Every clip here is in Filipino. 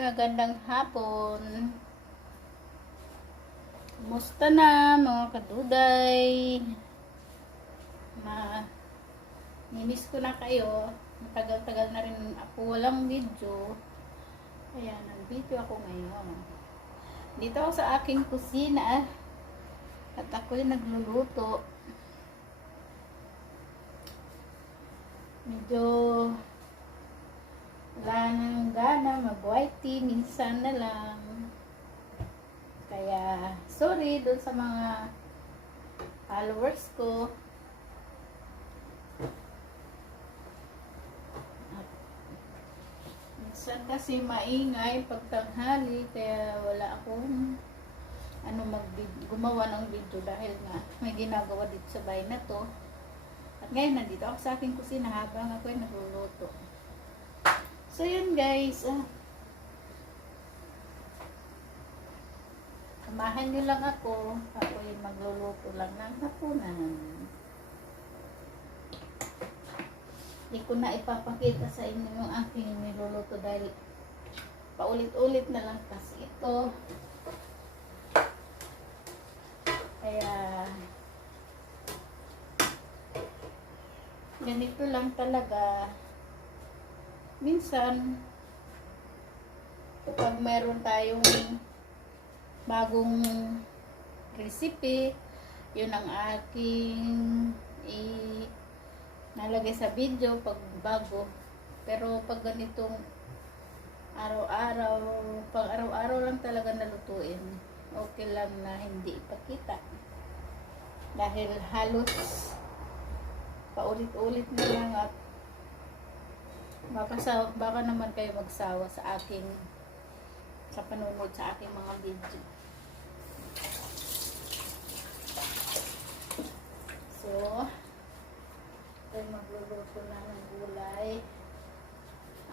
magandang hapon. Kumusta na mga kaduday? Nimiss ko na kayo. Matagal-tagal na rin ako walang video. Kaya nag-video ako ngayon. Dito ako sa aking kusina at ako'y nagluluto. Medyo wala nang gana mag-white tea, minsan na lang. Kaya sorry dun sa mga followers ko. Minsan kasi maingay pagtanghali, kaya wala akong gumawa ng video dahil nga may ginagawa dito sa bahay na to. At ngayon nandito ako sa aking kusina habang ako'y nagluluto. So yun guys, samahan nyo lang ako yung magluluto lang ng hapunan. Hindi ko na ipapakita sa inyo yung aking niluluto dahil paulit-ulit na lang kasi ito. Kaya ganito lang talaga. Minsan, kapag meron tayong bagong recipe, yun ang aking nalagay sa video pag bago. Pero pag ganitong araw-araw lang talaga nalutuin, okay lang na hindi ipakita. Dahil halos paulit-ulit na lang at baka naman kayo magsawa sa panunod sa aking mga video. So, ay magluluto na ng gulay.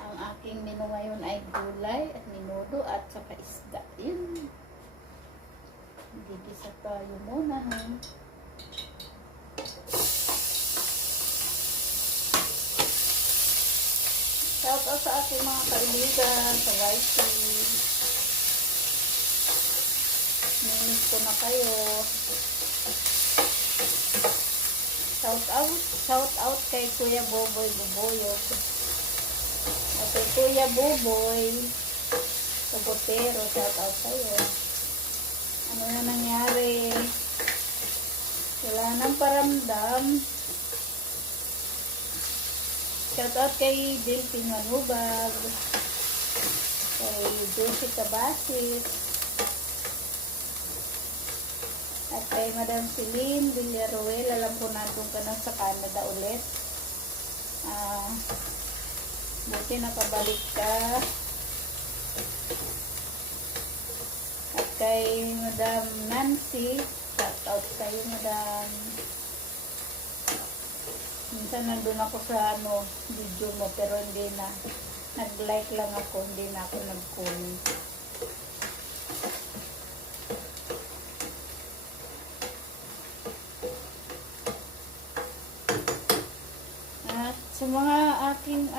Ang aking menu ngayon ay gulay at menudo at saka isda. Yun. Gigisa tayo muna. Shout out sa aking mga kaibigan sa YT. Namiss ko na kayo. Shout out kay Kuya Boboy Buboyog. At kay Kuya Boboy Sabotero, shout out sa'yo. Ano na nangyari? Wala nang paramdam. Shout out kay Delphine Manubag, kay Jessica Basit, at kay Madam Celine Villaruel. Alam ko nandun ka na sa Canada ulit. Buti nakabalik ka. At kay Madam Nancy, shout out kayo Madam. Minsan nandun ako sa video mo pero hindi na. Nag-like lang ako, hindi na ako nag-comment. At sa mga aking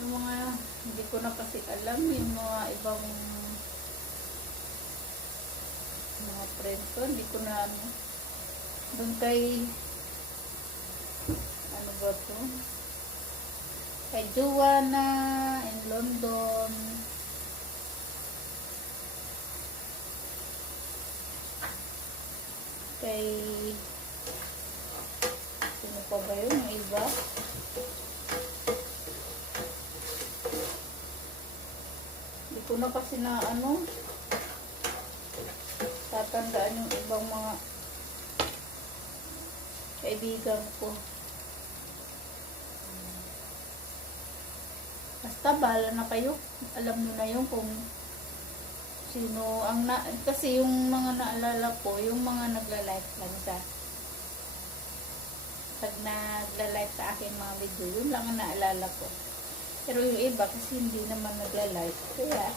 yung mga hindi ko na kasi alam, yung mga ibang mga friend ko, hindi ko na doon kay ba to? Kay Joanna in London. Kay sino pa ba yun? Yung iba? Hindi ko na kasi na tatandaan yung ibang mga kaibigan ko. Basta bahala na kayo. Alam nyo na yun kung sino ang kasi yung mga naalala ko, yung mga nagla-like lang pag nagla-like sa akin mga video, yun lang ang naalala ko. Pero yung iba kasi hindi naman nagla-like. Kaya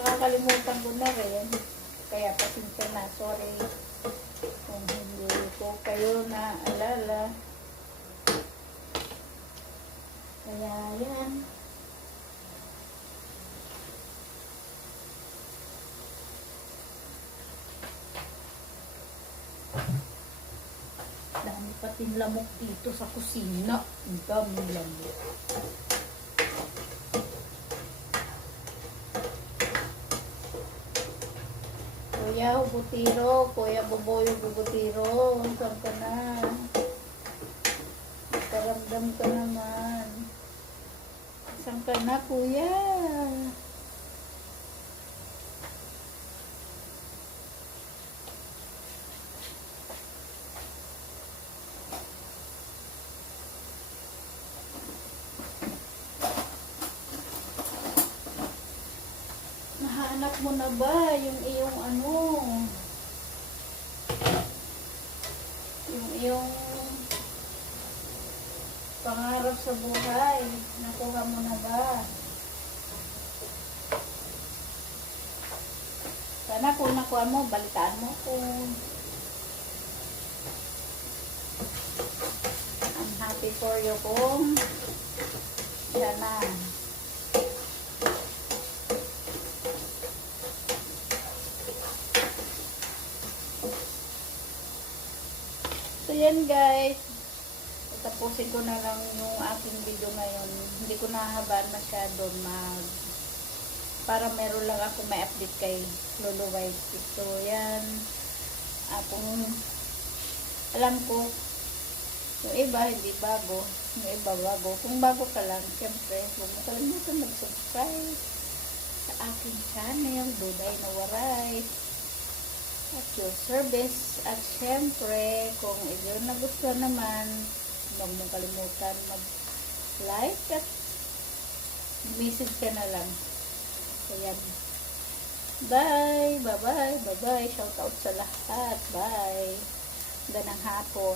nakakalimutan ko na rin. Kaya pasensya na, sorry kung hindi ko kayo naalala. Kaya yan. daming lamok dito sa kusina. Ang daming lamok. Kuya Butiro, Kuya Boboyo Butiro, saan ka na? Karamdam ka naman. Saan ka na, kuya? Nahanap mo na ba yung iyong ano? Yung iyong pangarap sa buhay? Nakuha mo na ba? Sana kung nakuha mo, balitaan mo kung I'm happy for you kung sana. So yan guys, tapusin ko na lang yung aking video ngayon. Hindi ko nahabaan masyado para meron lang ako may update kay Lolo White. So yan, kung alam ko yung iba hindi bago, yung iba bago. Kung bago ka lang, syempre huwag mo kalimutan mag-subscribe sa aking channel, Duday na Waray, at your service. At syempre, kung ikaw nagustuhan naman, huwag mong kalimutan mag-like at message ka na lang. So, yan. Bye! Bye-bye! Bye-bye! Shout out sa lahat! Bye! Ganang hapon.